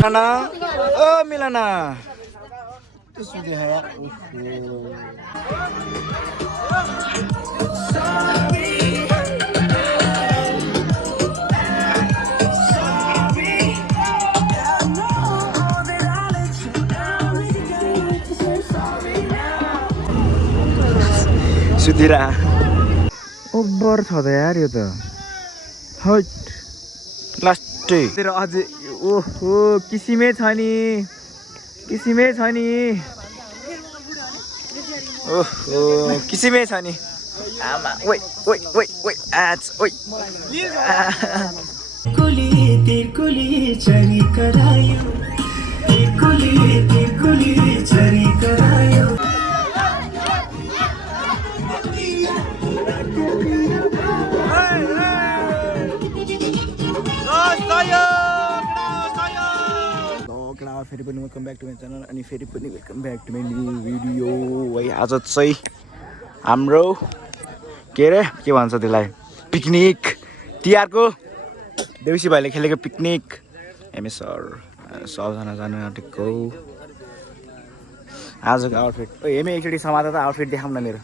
मिलाना ओ मिलाना सुतिरा ओभर छ त यार यो त हट लास्टै तेरो अझै ओहो किसिमै छ नि ओहो किसिमै छ नि आमा ओइ ओइ ओइ ओइ आज ओइ तिरकुली चरी करायो तिरकुली चरी करायो फेरि पनि welcome back to my channel अनि फेरि पनि welcome back to my new video है। आज चाहिँ हाम्रो के अरे के भन्छ त्यसलाई पिकनिक तिहारको देउसी भाइले खेलेको पिकनिक एमएसआर सबजना जानु आँटेको आजको आउटफिट हेमे एकचोटि समाज त आउटफिट देखाउँ न मेरो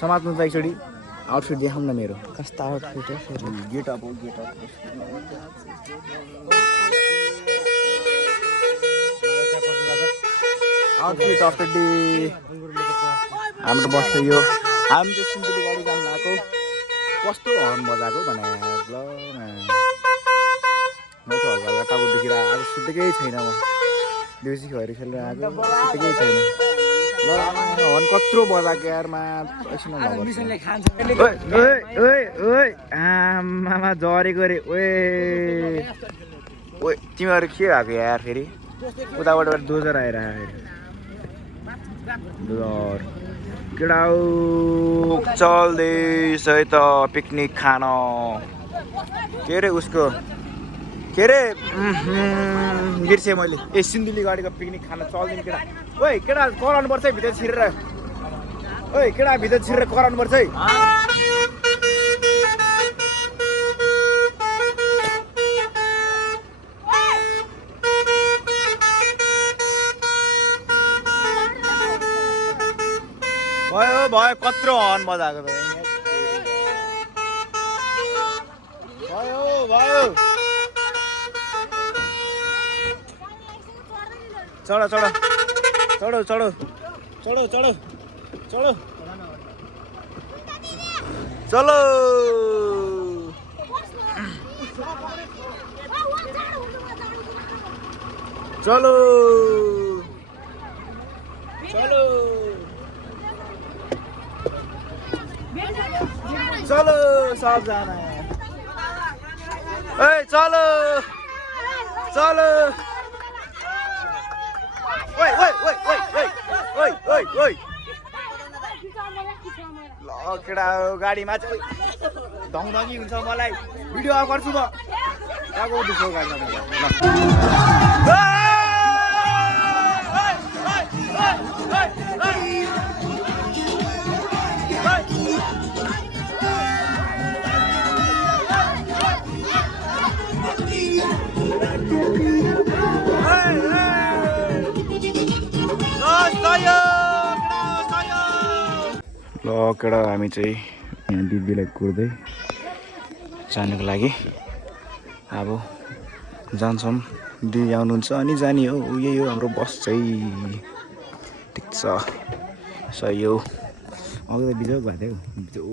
समात्नु त एकचोटि आउटफिट देखाउँ न मेरो कस्तो आउटफिट हो गेटअप हो getup outfit of the day हाम्रो बस्छ यो हामी चाहिँ सिन्धुली गाडी जानु आएको कस्तो हर्न बजाएको भने ल म त हल्का टाउको दुखिरहेको आज सुतेकै छैन म देउसी खैरी खेलेर आएको सुतेकै छैन ल हर्न कत्रो बजाएको यारमा एकछिन आमामा जरेको अरे ओए ओए तिमीहरू के भएको यार फेरि उताबाट डोजर आइरहेको केटाउ चल्दैछ है त पिकनिक खान के अरे उसको के अरे बिर्सेँ मैले ए सिन्धुली गाडीको पिकनिक खान चल्दैन केटा ओइ केटा कराउनु पर्छ है भित्र छिरेर ओइ केटा भित्र छिरेर कराउनु पर्छ है भयो कत्रो हर्न बजाएको त भयो चढ चढ चढ चढ चढ चढ चढ चलो चलो चलो चलो सबजना ए चलो चलो ओइ ओइ ओइ ओइ ओइ ओइ ओइ ल केटा गाडीमा चाहिँ धङधङी हुन्छ मलाई भिडियो अफ गर्छु म कहाँको दुसो गाडीमा ल केटा हामी चाहिँ यहाँ दिदीलाई कुर्दै जानुको लागि अब जान्छौँ दिदी आउनुहुन्छ अनि जाने हो यही हो हाम्रो बस चाहिँ ठिक छ सही हो अघि त बिजोग भएको थियो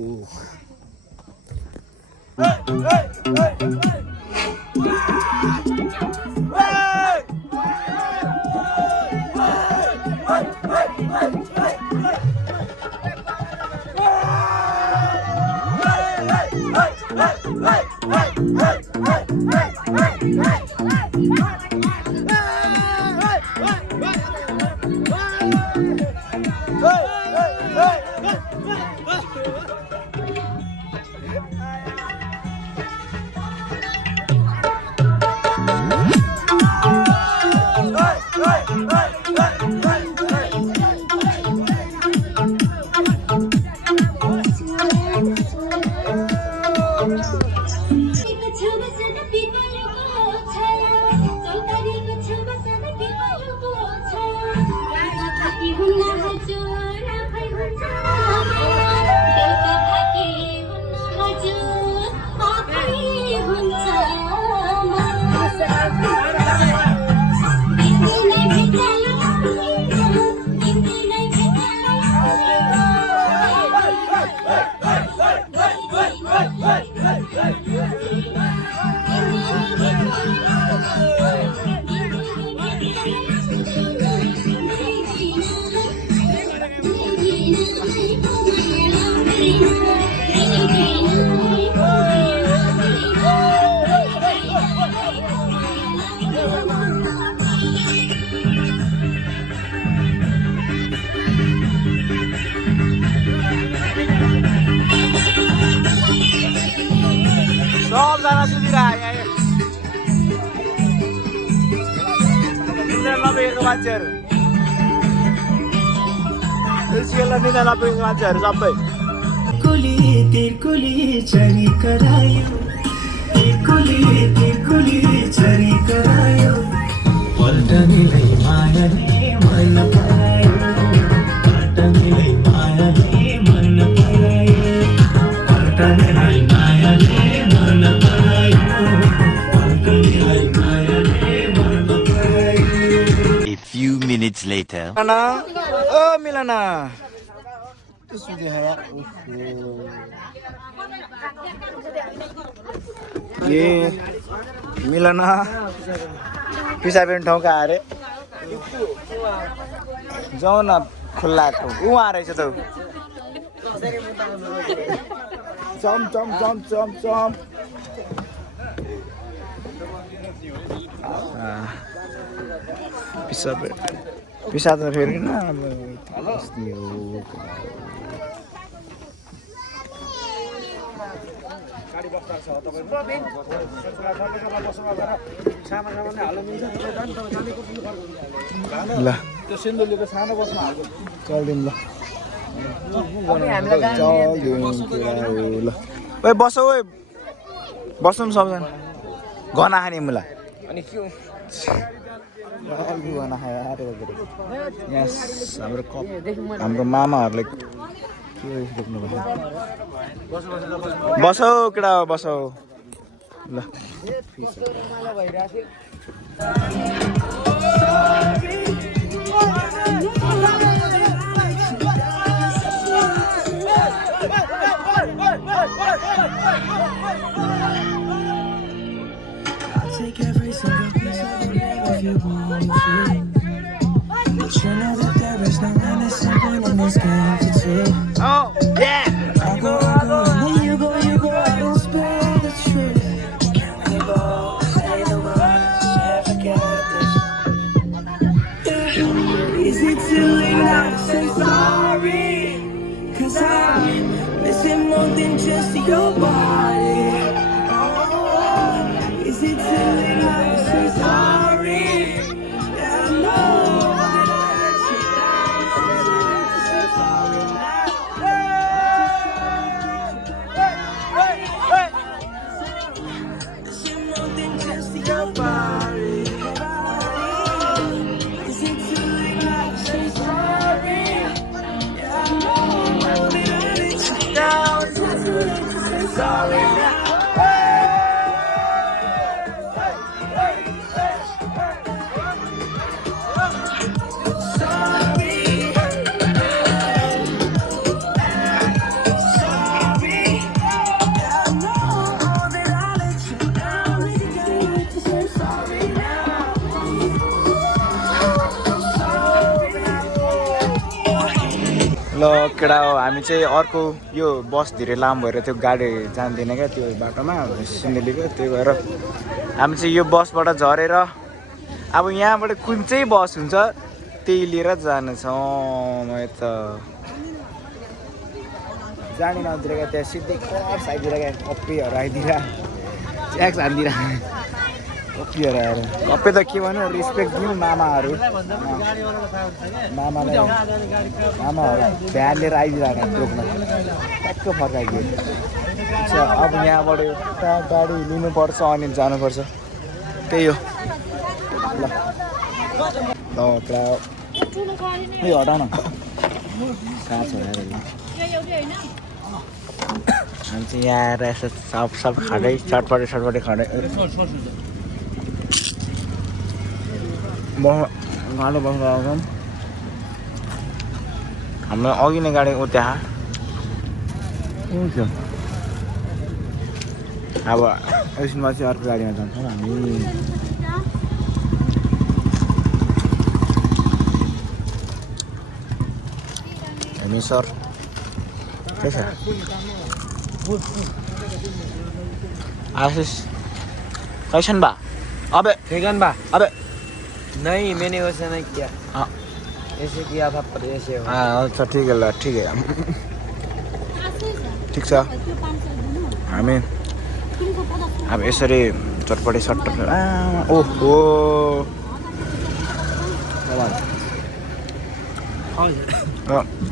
सबजना सुतिरहेको निद्रा नपुगेको मान्छेहरू निद्रा नपुगेको मान्छेहरू सबै तिर्कुली चरी करायो तिर्कुली चरी करायो पल्टनीलाई मायाले मन परायो पल्टनीलाई मायाले मन परायो पल्टनीलाई मायाले मन परायो पल्टनीलाई मायाले मन परायो. A few minutes later. मिलना ओ मिलना ये मिलना पिसा पनि ठाउँ कहाँ अरे जाउँ न खुल्ला ठाउँ उहाँ रहेछ त चम चम चम चम चम पिसा त फेरि न ल त्यो सिन्धुलीको सानो बसमा हाल्छ चल्दिउँ ल ल ओइ बसौ ओइ बसौँ सबजना घना खाने मुला अनि के घना खायो यस हाम्रो मामाहरूले के देख्नु भयो बसौ केटा बसौ ल Take every single piece of you if you want to. But you know that there is no innocent one in this game to take. Oh, yeah! I go, and then you go, I don't spill the truth. Can we both say the words, yeah, forget this. Yeah. Is it too late now to say sorry? 'Cause I'm missing more than just your body. Is it too late now to say sorry? Yeah, I know that I let you down. It's too late to say sorry now. Missing more than just your body. Is it too late now to say sorry? Yeah, I know that I let you down. It's too late to say sorry now. ल केटा हो हामी चाहिँ अर्को यो बस धेरै लामो भएर त्यो गाडी जान्दैन क्या त्यो बाटोमा सिन्धुलीको त्यही भएर हामी चाहिँ यो बसबाट झरेर अब यहाँबाट कुन चाहिँ बस हुन्छ त्यही लिएर जानेछौँ म त जाने नदिएर क्या त्यहाँ सिधै साइडतिर क्या कप्पीहरू आइदिएर ट्याक्स हानिदिएर कप्पीहरू आएर कप्पी त के भन्नु रेस्पेक्ट दिउँ मामाहरू मामाहरू भ्यान लिएर आइदिरहेको रोक्न ट्याक्क फर्काइदियो अब यहाँबाट एउटा गाडी लिनुपर्छ अनि जानुपर्छ त्यही हो ल ल पुरा यो हटाउ न कहाँ छ हामी चाहिँ यहाँ आएर यसो सब खाँदै चटपटे खाँदै गाडो बस्नु आउँछौँ हाम्रो अघि नै गाडी ऊ त्यहाँ अब एकछिनमा चाहिँ अर्को गाडीमा जान्छौँ हामी सर कैसा आशीष कैसन बा अबे वेगन बा अबे नहीं मैंने वैसे नहीं किया हाँ ऐसे किया था पर ऐसे हो अच्छा ठीक है ल ठीक है ठिक छ हामी अब यसरी चटपटी सट्ट ओहो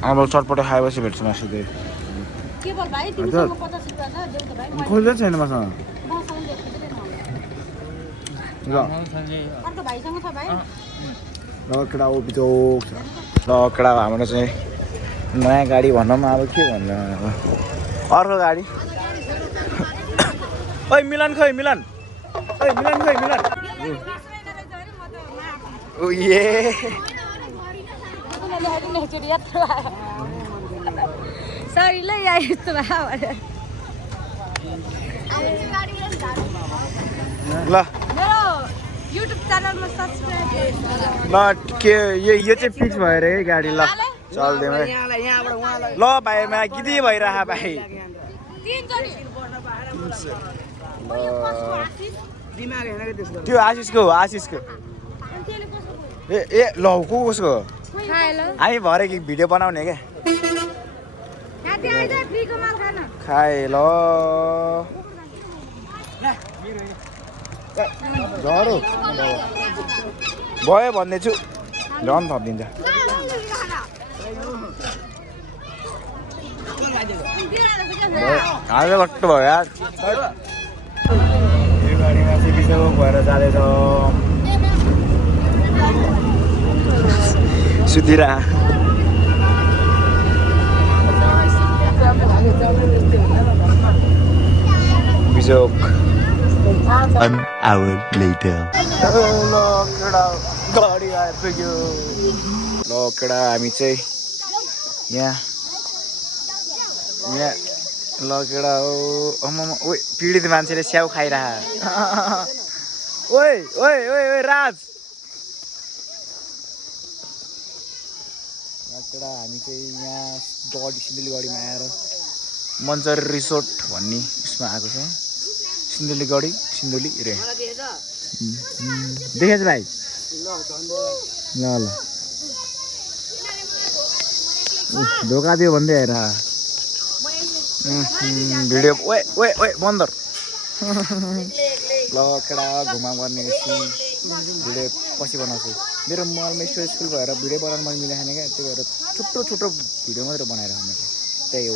अब चटपटी खाएपछि भेट्छु म सिधै खोल्दै छैन मसँग ल केटा बिजोक ल केटा हाम्रो चाहिँ नयाँ गाडी भनौँ अब के भन्नु अब अर्को गाडी ओइ मिलन खै मिलन ओइ मिलन खै मिलन ओ ये सरी ल यहाँ यस्तो भयो ल मेरो युट्युब च्यानलमा सब्स्क्राइब ल के यो चाहिँ फिक्स भएर है गाडी ल चल्दिउँ है ल भाइ मा किति भइरह भाइ त्यो आशिषको हो आशिषको ए ए ल को कसको हामी भरे कि भिडियो बनाउने क्या खाए ल झरो भयो भन्दैछु झन् थपिदिन्छ आज घट्ट भयो यार यो गाडीमा चाहिँ बिचोक भएर जाँदैछ सुतिरा बिचोक An hour later. गाडी आइपुग्यो ल केटा हामी चाहिँ यहाँ ल केटा हो अम्म ओइ पीडित मान्छेले स्याउ खाइरह ओइ ओइ ओइ ओइ राज केटा हामी चाहिँ यहाँ गडी सिन्धुली गडीमा आएर मन्चर रिसोर्ट भन्ने उसमा आएको छ सिन्धुली गडी सिन्धुली रे देखेछ भाइ ल ल धोका दियो भन्दै हेर भिडियो ओए ओए ओए बन्दर ल केटा घुमा गर्ने भिडियो पछि बनाउँछु मेरो मोबाइलमा स्कुल भएर भिडियो बनाउनु मैले मिलाएको छैन क्या त्यही भएर छुट्टो छुट्टो भिडियो मात्रै बनाएर मैले त्यही हो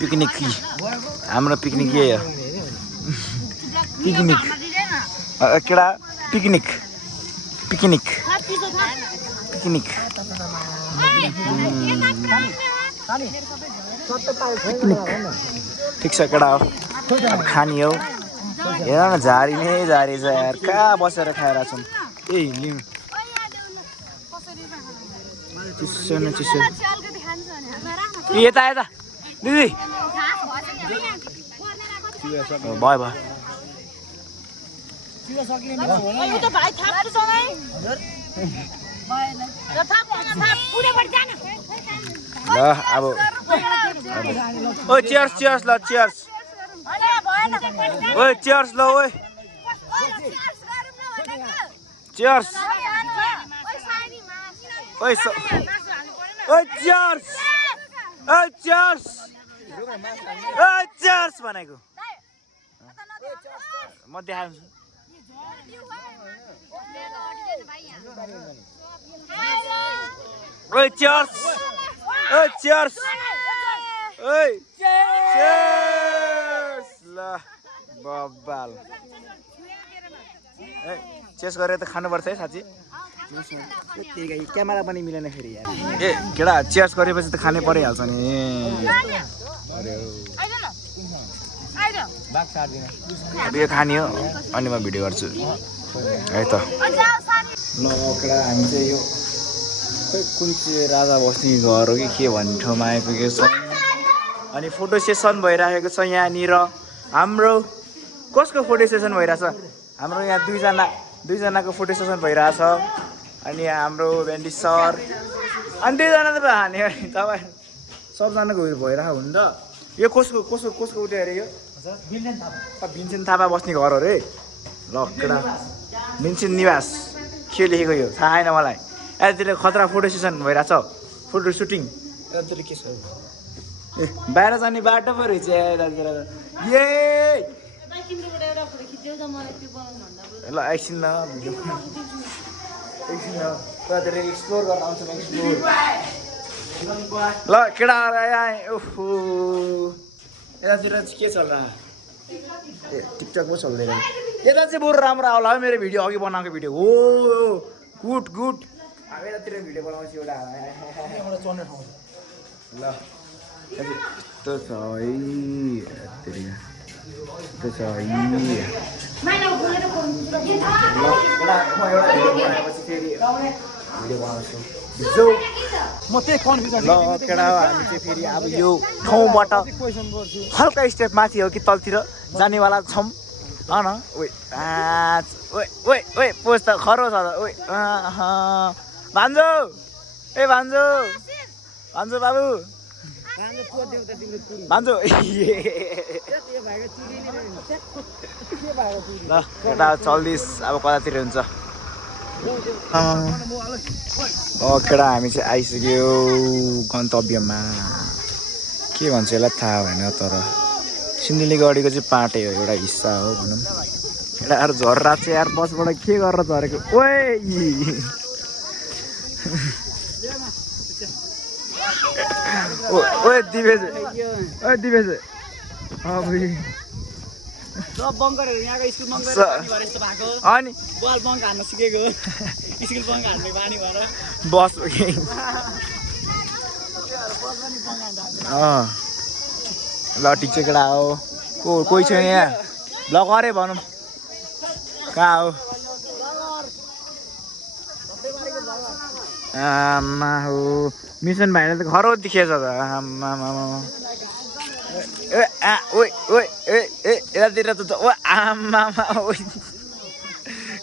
पिकनिक हाम्रो पिकनिक यही हो पिकनिक केटा पिकनिक पिकनिक पिकनिक ठिक छ केटा हो अब खानी हो हेर न झारी नै झारी छ यार कहाँ बसेर खाएर छौँ ए लिउँ चिसो न चिसो यता यता दिदी भयो भयो ल अब ओ चियर्स चियर्स ल चियर्स ओए चियर्स ल ओए चियर्स ओए ओए चियर्स ओए चियर्स ओए चियर्स भनेको म देखाउँछु ओए चियर्स ओए चियर्स ओए चियर्स ल बब्बाल ए चेस गरेर त खानुपर्छ है साँच्ची क्यामेरा पनि मिलेन फेरि यार ए केटा चियर्स गरेपछि त खानै परिहाल्छ नि अरे बाघ सार्दिन अब यो खाने हो अनि म भिडियो गर्छु है त ल केटा हामी चाहिँ यो खै कुन चाहिँ राजा बस्ने घर हो कि के भन्ने ठाउँमा आइपुगेको छ अनि फोटो सेसन भइरहेको छ यहाँनिर हाम्रो कसको फोटो सेसन भइरहेछ हाम्रो यहाँ दुईजनाको फोटो सेसन भइरहेछ अनि यहाँ हाम्रो भेन्डी सर अनि दुईजना त हाने तपाईँ सबजनाको उयो भइरहेको हुनु त यो कसको उठ्यो अरे यो भिन्सेन थापा बस्ने घर हो अरे ल केटा भिन्सेन निवास के लेखेको यो थाहा छैन मलाई यतातिर खतरा फोटो सेसन भइरहेछ फोटो सुटिङ यतातिर के छ ए बाहिर जाने बाटो पो रहेछ यतातिर ए ल एकछिन न भिडियो एकछिन न यतातिर एक्सप्लोर गर्न आउँछौँ एक्सप्लोर ल केटाहरू आए ओहो यतातिर चाहिँ के चल्छ ए टिकटक पो चल्दैन यता चाहिँ बरु राम्रो आउला हो मेरो भिडियो अघि बनाएको भिडियो हो गुड गुड अब यतातिर भिडियो बनाउँछु एउटा ल यस्तो छ है यस्तो छ है भिडियो बनाउँछु म त्यही कन्फ्युजन ल केटा हामी चाहिँ फेरि अब यो ठाउँबाट हल्का स्टेप माथि हो कि तलतिर जानेवाला छौँ न ओइ ओइ ओइ ओइ पोज त खरो छ त ओइ भान्जो ए भान्जो भान्जो बाबु भान्जो ल केटा चल्दिस् अब कतातिर हुन्छ केटा हामी चाहिँ आइसक्यो गन्तव्यमा के भन्छ यसलाई थाहा भएन तर सिन्धुलीगढीको चाहिँ पाटै हो एउटा हिस्सा हो भनौँ केटाहरू झर्रा चाहिँ यार बसबाट के गरेर झरेको ओए ओए दिपेश ओए दिपेश बङ्करहरू यहाँको स्कुल बङ्कर जस्तो भएको अनि बल बङ्क हान्न सिकेको स्कुल बङ्क हान्ने बानी भएर बस ल ठिक छ केटा हो कोही छैन यहाँ ब्लग अरे भनौँ कहाँ हो आमा हो मिसन भाइले त खरो देखेछ त आमा ओइ ओइ ए ए यतातिर त ओ आमा ओइ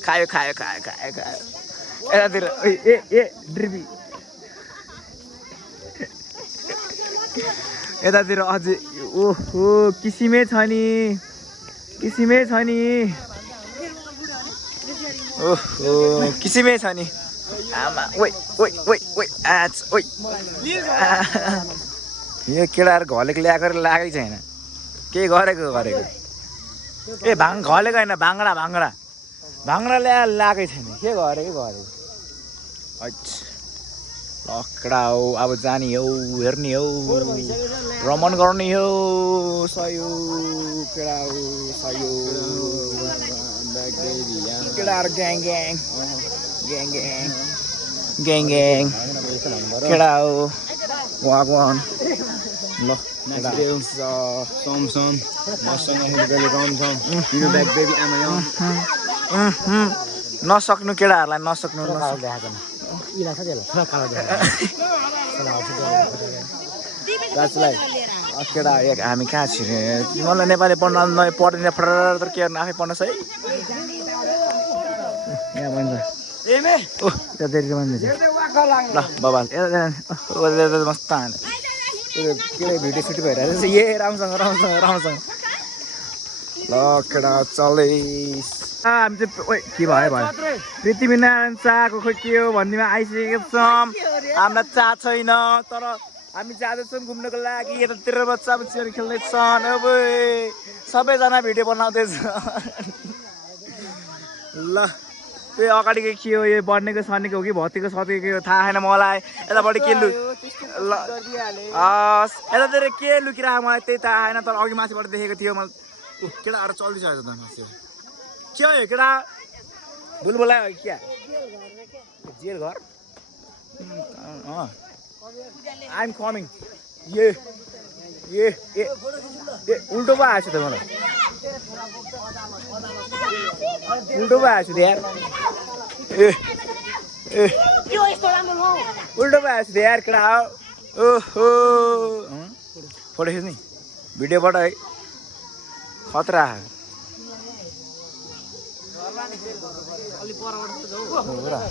खायो खायो खायो खायो खायो यतातिर ए ए ड्रिपी यतातिर अझै ओहो किसिमै छ नि ओहो किसिमै छ नि आमा ओइ ओइ ओइ ओइ आच ओइ यो केटाहरू घलेको ल्याएको लागेकै छैन के गरेको ए घलेको होइन भाङ्डा ल्याएकै छैन के गरेको लकडा हो अब जाने हो हेर्ने हो भ्रमण गर्ने हो सयो केटा हो सयो केटाहरू gang gang gang gang gang gang केटा हो वागवान ल नसक्नु केटाहरूलाई नसक्नु केटा हामी कहाँ छिर्ने मलाई नेपाली पढ्न पढ्दैन तर के गर्नु आफै पढ्नुहोस् है यहाँ भन्छ ओ त्यहाँदेखि मान्छे ल बाबा मस्त के भिडियो सुट भइरहेको छ ए राम्रोसँग ल केटा चल्दैछ हामी चाहिँ ओइ के भयो पृथ्वीनारायण शाहको खोइ के हो भन्नेमा आइसकेको छौँ हामीलाई चाह छैन तर हामी जाँदैछौँ घुम्नको लागि यतातिर बच्चा बच्चीहरू खेल्दैछन् अब सबैजना भिडियो बनाउँदैछ ल त्यो अगाडिको के हो यो बढ्नेको सनेको हो कि भत्तीको सतेको थाहा छैन मलाई यतापट्टि के ल यतातिर के लुकिरहेको मलाई त्यही थाहा छैन तर अघि माथिबाट देखेको थियो मलाई केटाहरू चल्दैछ त माथि के हो केटा बुलबुला हो क्या जेल घर आइएम कमिङ ये ए ए ए उल्टो पो आएछ त मलाई उल्टो पो आएछ त यार ए ए उल्टो पो आएछ त यार केटा ओहो फोटो खिच्ने भिडियोबाट है खतरा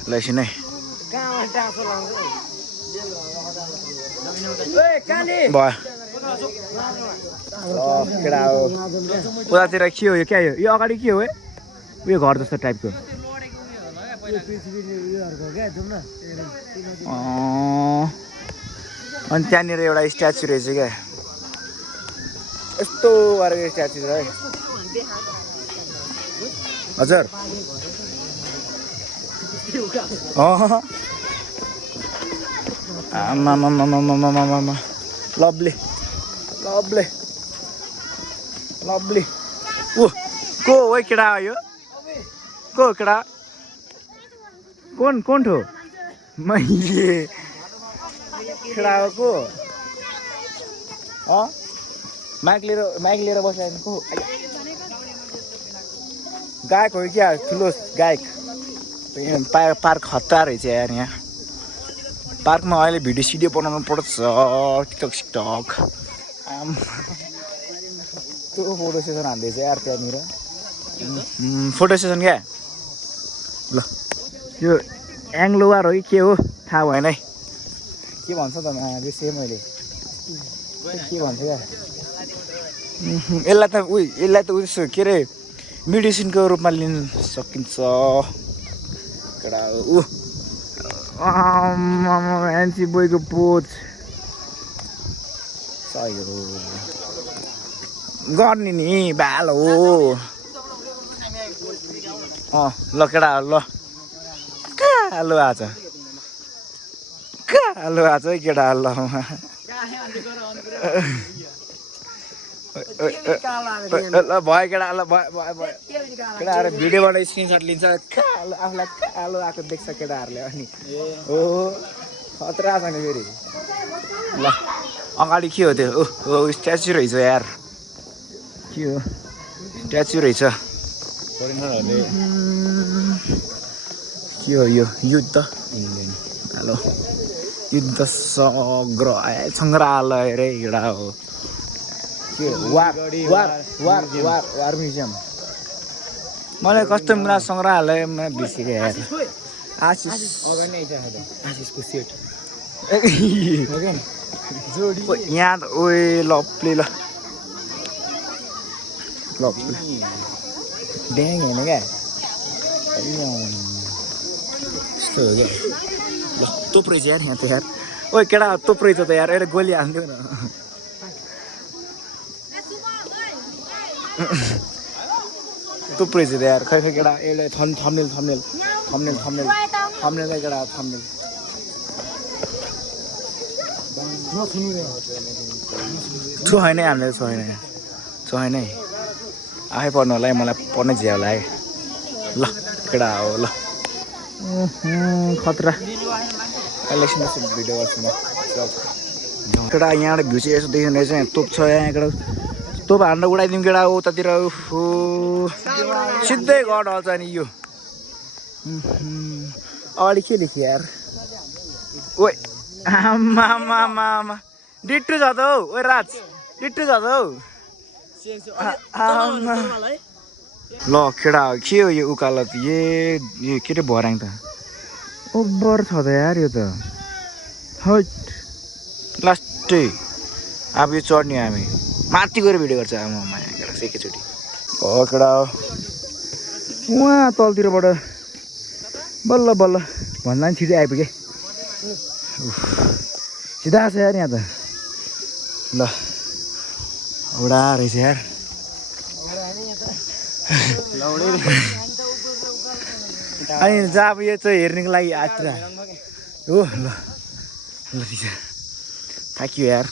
ल एकछिन है भयो केटा हो उतातिर के हो यो क्या यो अगाडि के हो है उयो घर जस्तो टाइपको अनि त्यहाँनिर एउटा स्ट्याचु रहेछ क्या यस्तो गरेको स्ट्याचु छ है हजुर आमामामामामामामा लभली लभली लभली ऊ को हो केटा हो यो को केटा कोन ठो मैले केटा हो को माइक लिएर बस्यो को गायक हो क्या ठुलो गायक पार्क हतार रहेछ यार यहाँ पार्कमा अहिले भिडियो सिडियो बनाउनु पर्छ टिकटक सिकटक त्यो फोटो सेसन हान्दैछ यार त्यहाँनिर फोटो सेसन क्या ल यो एङ्लोवार हो कि के हो थाहा भएन है के भन्छ त बिर्सेँ मैले के भन्छ क्या यसलाई त उयो के अरे मेडिसिनको रूपमा लिन सकिन्छ केटा ऊ एन्सी बोयको पोच सही हो गर्ने नि भाल हो ल केटा ल कालो आज कालो आज है केटा ल भयो केटा ल भयो केटाहरू भिडियोबाट स्क्रिनसट लिन्छ कालो आफूलाई कालो आएको देख्छ केटाहरूले अनि हो खतरा छ नि फेरि ल अगाडि के हो त्यो ओ स्ट्याचु रहेछ यार के हो स्ट्याचु रहेछ के हो यो युद्ध हेलो युद्ध सङ्ग्रहालय रे एउटा हो वार म्युजियम मलाई कस्तो मिला सङ्ग्रहालयमा बिर्सेको यार आशिषको सेट यहाँ ओए लप्ले ल लप्ले ड्याङ होइन क्या यस्तो हो क्या ल तोप रहेछ यार यहाँ त यार ओ केटा तोप रहेछ त यार यसले गोली हान्थ्यो न थुप्रै छ यार खै केटा यसले थम्नेल केटा थम्नेल छु होइन हामीले छैन है आफै पढ्नु होला है मलाई पढ्नै झ्या होला है ल केटा हो ल खतरा एकछिन भिडियो गर्छु म केटा यहाँबाट भ्यू चाहिँ यसो देखिने रहेछ तोप छ यहाँ केटा तोप हान्दा उडाइदिउँ केटा उतातिर सिधै घर हल्छ नि यो अगाडि के लेख्यो यार ओ आमा डिट्टु छ त हौ ओ राज डिट्टु छ त हौ ल केटा के हो यो उकालो त यो के अरे भर्याङ त ओभर छ त यार यो त हैट लास्टै अब यो चढ्ने हामी माथि गएर भिडियो गर्छ आमा माया केटा एकैचोटि केटा उहाँ तलतिरबाट बल्ल भन्दा पनि छिटो आइपुगेँ सिधा छ यार यहाँ त ल एउटा रहेछ यार अनि जहाँ अब यो चाहिँ हेर्नुको लागि आत्र हो ल ल ठिक छ थाक्यो यार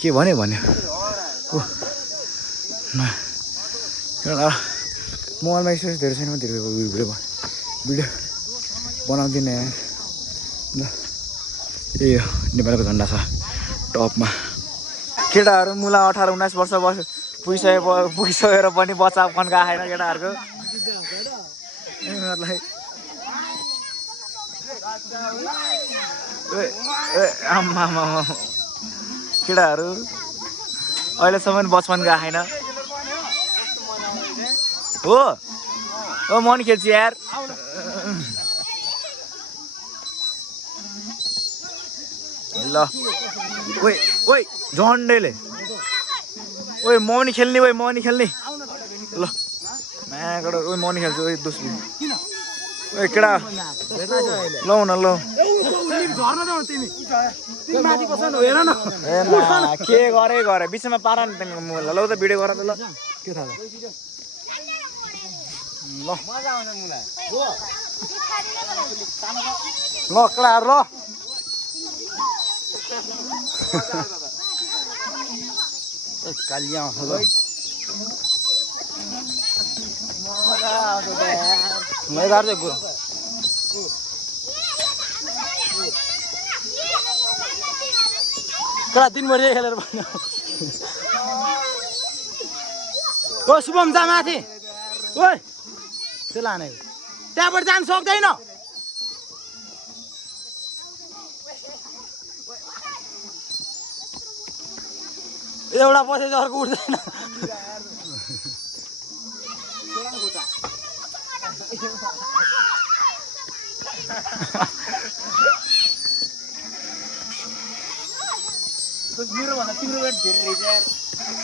के भन्यो एउटा मोबाइलमा यसो धेरै छैन धेरै भिडियो बनाउँदिनँ यार ल ए नेपालको झन्डा छ टपमा केटाहरू मुला 18-19 वर्ष पुगिसकेर पनि बच्चा फन्का आएन केटाहरूको उनीहरूलाई आम्मा केटाहरू अहिलेसम्म बचपन गएन हो ओ मन खेल्छु यार ल ओइ ओइ झन्डेले ओइ मनी खेल्ने ओइ मनी खेल्ने ल मायाबाट ओइ मनी खेल्छु ओइ दोस्रो ओइ केटा लौ न लौ के गरे बिचमा पारा नि ल त भिडियो गर त ल के थाहा ल ल केटाहरू ल कालिया मैं घर से गुरु कड़ा दिन भर खेलेर ओ शुभम जा माथि ओइ त्यो लाने त्यहाँबाट जान सक्दैन एउटा पछि अर्को उठ्दैन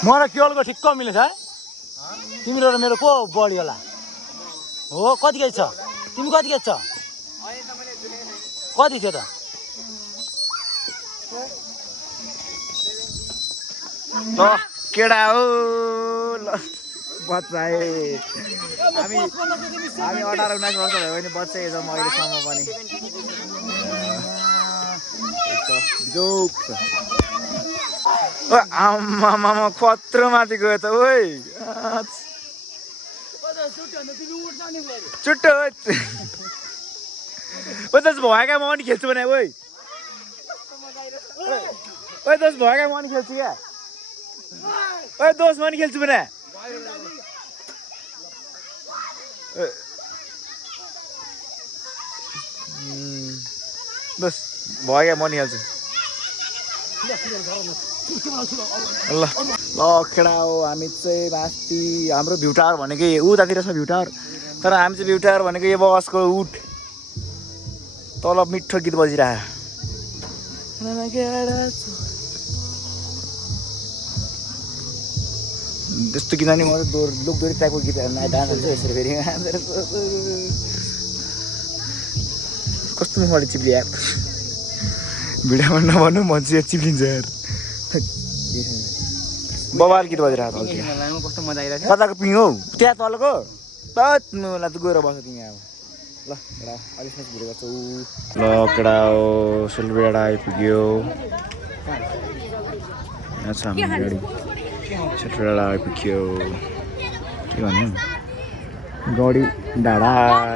म र केवलको ठिक्क मिलेछ है तिम्रो र मेरो को बढी होला हो कति केजी छ तिमी कति केजी छ कति थियो त ल केडा हो ल बच्चाए हामी 18-19 वर्ष भयो भने बच्चै छौँ अहिलेसम्म पनि आम्मा कत्रो माथि गयो त ओइ चुट्टो ओ दस भएका म पनि खेल्छु भने ओइ ओइ दस भएका म पनि खेल्छु क्या ओइ दोस म पनि खेल्छु भने बस भयो क्या म नि हाल्छु ल ल केटा हो हामी चाहिँ माथि हाम्रो भ्यू टावर भनेको उतातिर छ भ्यू टावर तर हामी चाहिँ भ्यू टावर भनेको यो बसको उठ तल मिठो गीत बजिरहेको त्यस्तो किनभने म लोकदोरी टाइपको गीतहरू डान्स हुन्छ यसरी फेरि कस्तो मुखबाट चिप्लियो यार भिडियोमा नभन्नु म चाहिँ चिप्लिन्छ यार बबाल गीत बजिरहेको कस्तो मजा आइरहेको कताको पिङ हौ त्यहाँ तलको मलाई त गएर बस्छ तिमी अब ल केटा अलिक भिडियो गर्छौ ल केटा हो सिलगढी आइपुग्यो यहाँ छ हाम्रो गाडी सिलगढी आइपुग्यो के भन्यो गडी डाँडा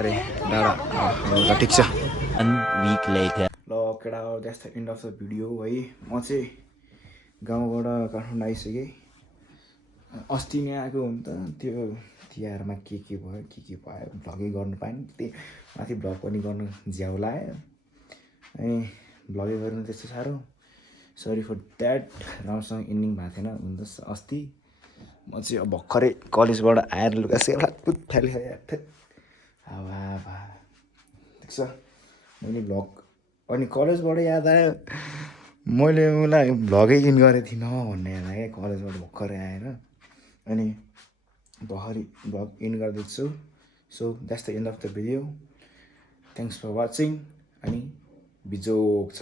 रे डाँडा ठिक छ 1 week later ल केटा हो that's the end of the video है म चाहिँ गाउँबाट काठमाडौँ आइसकेँ अस्ति नै आएको हो नि त त्यो तिहारमा के भयो भ्लगै गर्नु पाएन त्यही माथि भ्लग पनि गर्नु झ्याउ लाग्यो अनि भ्लगै गर्नु त्यस्तो साह्रो सरी फर द्याट राम्रोसँग एन्डिङ भएको थिएन हुन त अस्ति म चाहिँ अब भर्खरै कलेजबाट आएर लुगा सेलापुत फालिसकेको हावा ठिक छ मैले भ्लग अनि कलेजबाट याद आयो मैले उसलाई भ्लगै इन गरेको थिइनँ भन्ने याद आयो क्या कलेजबाट भर्खरै आएर अनि भर्खरै भ्लग इन गर्दैछु so that's the end of the video thanks for watching अनि बिजोक छ